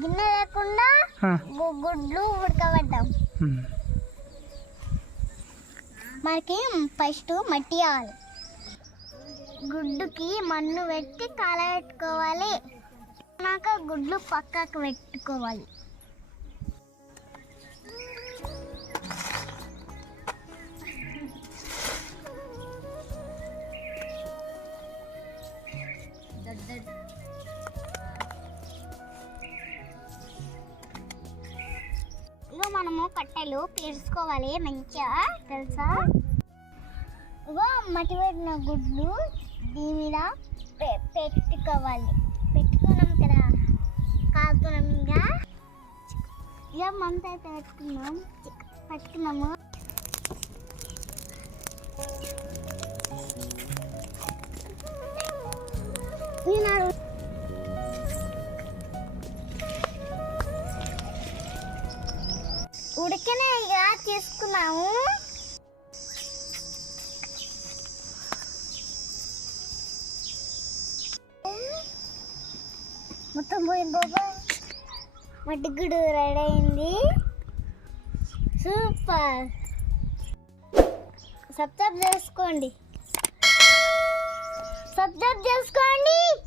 గిన్నె లేకుండా గుడ్లు ఉడకబడ్డాం. మనకి ఫస్ట్ మట్టి కావాలి, గుడ్డుకి మన్ను పెట్టి కాలబెట్టుకోవాలి. నాకు గుడ్లు పక్కకు పెట్టుకోవాలి. ఇగో మనము కట్టెలు పేర్చుకోవాలి మంచిగా, తెలుసా? ఇగో మట్టి పెట్టిన గుడ్లు దీని మీద పెట్టుకోవాలి. పెట్టుకున్నాం కదా, కాలుతున్నాం. ఇక మంత అయితే పెట్టుకున్నాము. ఉడికినా ఇక తీసుకున్నాము. మొత్తం పోయింది బాబా, మట్టి గుడ్డు రెడీ అయింది. సూపర్. సబ్స్క్రైబ్ చేసుకోండి.